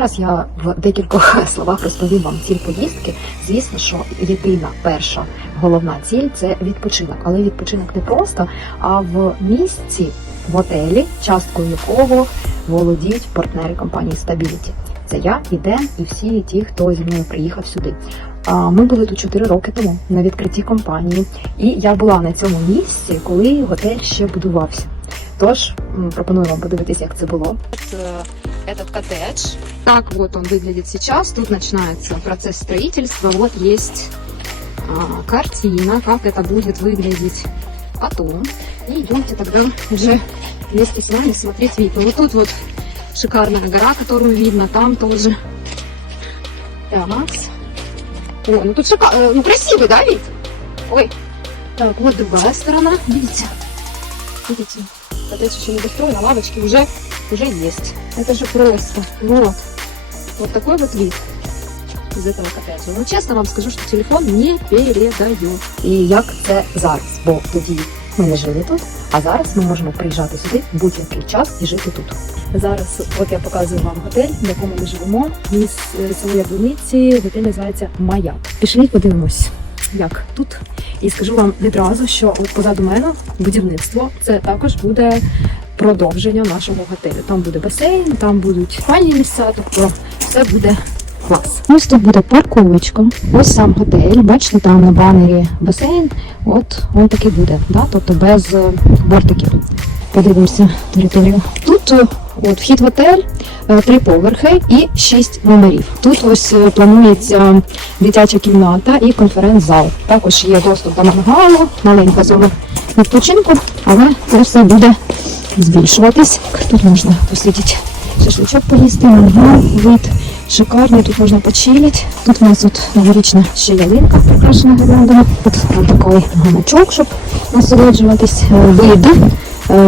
зараз я в декількох словах розповім вам ціль поїздки. Звісно, що єдина перша головна ціль це відпочинок, але відпочинок не просто, а в місці в готелі, часткою якого володіють партнери компанії Stability. Це я і і всі ті, хто зі мною приїхав сюди. Ми були тут 4 роки тому на відкритті компанії, і я була на цьому місці, коли готель ще будувався. Тож пропоную вам подивитися, як це було. Этот коттедж. Так вот он выглядит сейчас. Тут начинается процесс строительства. Вот есть а, картина, как это будет выглядеть потом. И идемте тогда уже вместе с вами смотреть вид. Ну, вот тут вот шикарная гора, которую видно, там тоже. Так. Ой, ну тут шикарно, ну красивый, да, вид? Ой. Так, вот другая сторона, видите? Видите? Коттедж еще не достроен, а лавочки уже, уже есть. Это же просто. Вот. Вот такой вот вид из этого коттеджа. Ну, чесно вам скажу, що телефон не передає. І як це зараз? Бо тоді ми не жили тут, а зараз ми можемо приїжджати сюди будь-який час і жити тут. Зараз, от я показую вам готель, в якому ми живемо. Міс село Яблуниці, готель називається Маяк. Пішли, подивимось, як тут. І скажу вам відразу, що от позаду мене будівництво це також буде продовження нашого готелю. Там буде басейн, там будуть спальні місця, тобто все буде клас. Ось тут буде парковочка. Ось сам готель. Бачите, там на банері басейн. От він такий буде, да? тобто без бортиків. Подивимося територію. Тут е, от вхід в готель, три поверхи і шість номерів. Тут ось е, планується дитяча кімната і конференц-зал. Також є доступ до мангалу, маленька зона відпочинку, але це все буде збільшуватись. Тут можна посидіти шашличок поїсти, мангал, вид шикарний, тут можна почилити. Тут у нас от новорічна ще ялинка прикрашена гірляндами. Тут такий гамачок, щоб насолоджуватись е, вид, е,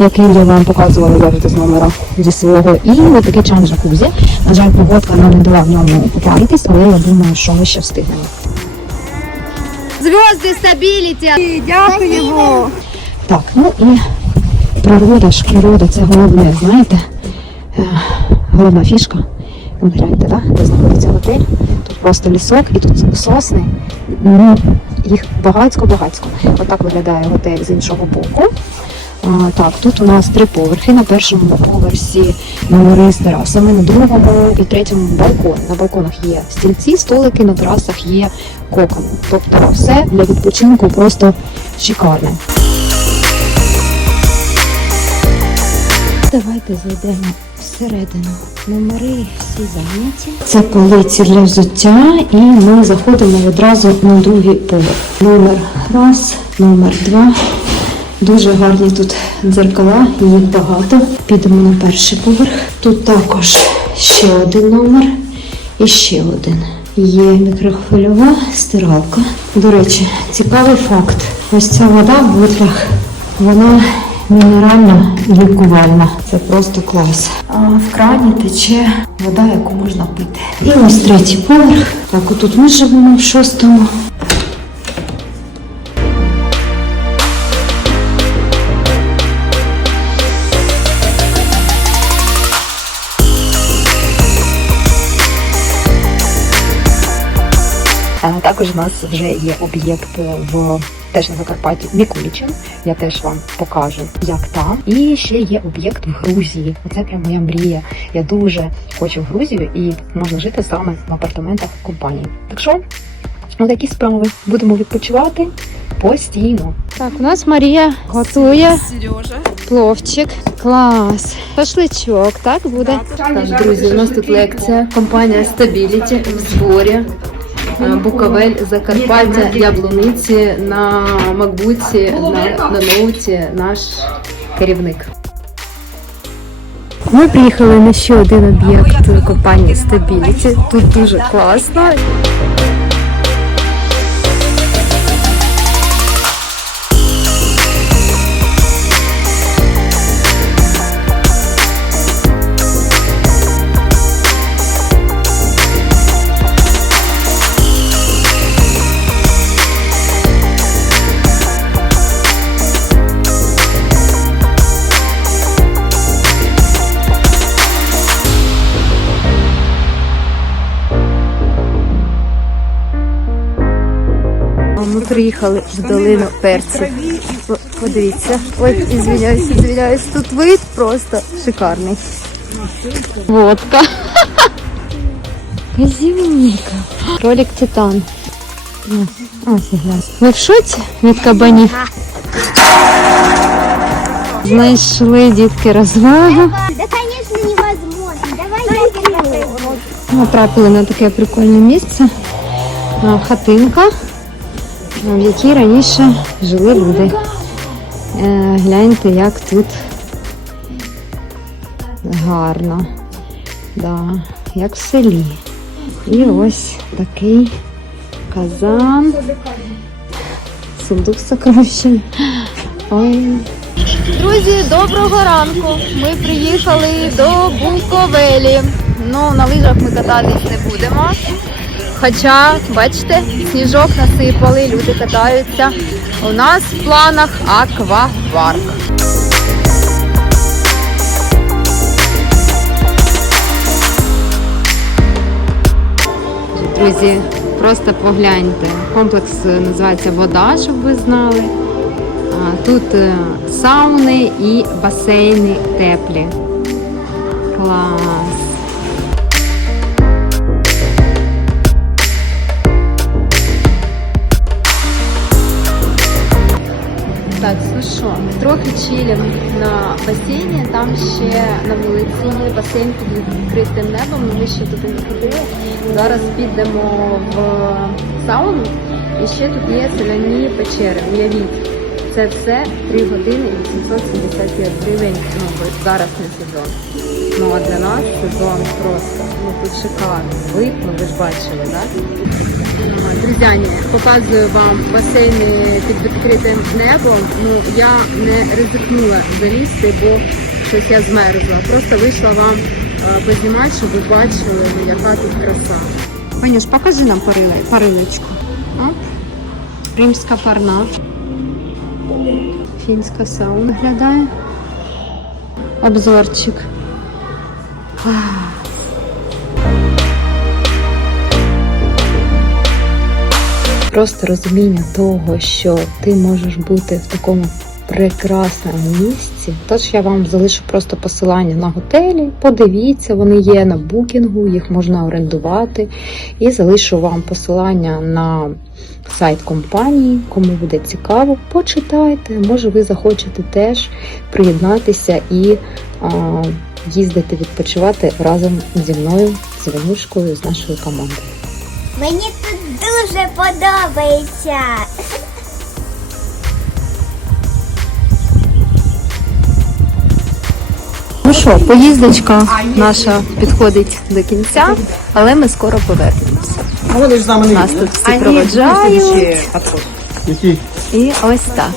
який я вам показувала завжди з номера зі свого. І такий чан джакузі. На жаль, погодка нам не дала в ньому попаритись, але я думаю, що ми ще встигнемо. Звезды стабилити. Дякуємо. Так, ну і природа ж, природа це головне, знаєте, е, головна фішка. Ви гляньте, да? де знаходиться готель. Тут просто лісок і тут сосни. Ну, їх багацько-багацько. Отак виглядає готель з іншого боку. Так, тут у нас три поверхи. На першому поверсі номери з терасами, на другому і третьому балкон. На балконах є стільці, столики, на терасах є кокони. Тобто все для відпочинку просто шикарне. Давайте зайдемо всередину. Номери всі зайняті. Це полиці для взуття, і ми заходимо одразу на другий поверх. Номер раз, номер два. Дуже гарні тут дзеркала, їх багато. Підемо на перший поверх. Тут також ще один номер і ще один. Є мікрохвильова стиралка. До речі, цікавий факт. Ось ця вода в бутлях, вона мінеральна лікувальна. Це просто клас. А в крані тече вода, яку можна пити. І ось третій поверх. Так, отут ми живемо в шостому. Також у нас вже є об'єкт в теж на Закарпатті Мікулічин. Я теж вам покажу, як там. І ще є об'єкт в Грузії. Це прям моя мрія. Я дуже хочу в Грузію і можна жити саме в апартаментах компанії. Так що, ось такі справи. Будемо відпочивати постійно. Так, у нас Марія готує Сережа. пловчик. Клас. Шашличок, так буде? Так, друзі, у нас тут лекція. Компанія Stability в зборі. Е, Буковель, Закарпаття, Яблуниці на макбуці, на, на ноуті наш керівник. Ми приїхали на ще один об'єкт компанії Stability. Тут дуже класно. Приїхали в долину перців. Подивіться. Ой, ізвиняюсь, ізвиняюсь. Тут вид просто шикарний. Водка. Казівніка. Ролик Титан. Ось, глянь. Ви в шоці від кабанів? Знайшли дітки розвагу. Да, конечно, невозможно. Давай я Натрапили на таке прикольне місце. Хатинка, в якій раніше жили люди. Е, Гляньте, як тут гарно. Да, як в селі. І ось такий казан. Сундук з сокровищами. Ой, Друзі, доброго ранку. Ми приїхали до Буковелі. Ну, на лижах ми кататись не будемо. Хоча, бачите, сніжок насипали, люди катаються. У нас в планах аквапарк. Друзі, просто погляньте. Комплекс е, називається Вода, щоб ви знали. Тут е, сауни і басейни теплі. Клас. Чилим на басейні, там ще на вулиці є басейн під відкритим небом, ми ще туди не ходили. Зараз підемо в сауну і ще тут є соляні печери. Уявіть, це все 3 години і 875 гривень. Бо зараз не сезон. Ну а для нас сезон просто. Ну тут шикарно. Вид, ну ви ж бачили, так? Друзяні, показую вам басейни під відкритим небом. Ну я не ризикнула залізти, бо щось я змерзла. Просто вийшла вам е, познімати, щоб ви бачили, яка тут краса. Панюш, покажи нам парилочку. Римська парна. Фінська сауна виглядає. Обзорчик. Просто розуміння того, що ти можеш бути в такому прекрасному місці. Тож я вам залишу просто посилання на готелі. Подивіться, вони є на букінгу, їх можна орендувати. І залишу вам посилання на сайт компанії. Кому буде цікаво, почитайте. Може, ви захочете теж приєднатися і а, їздити відпочивати разом зі мною, з Ванюшкою, з нашою командою. Мені дуже подобається. Ну що, поїздочка наша підходить до кінця, але ми скоро повернемося. А вони ж за. Нас тут всі проведжають. І ось так.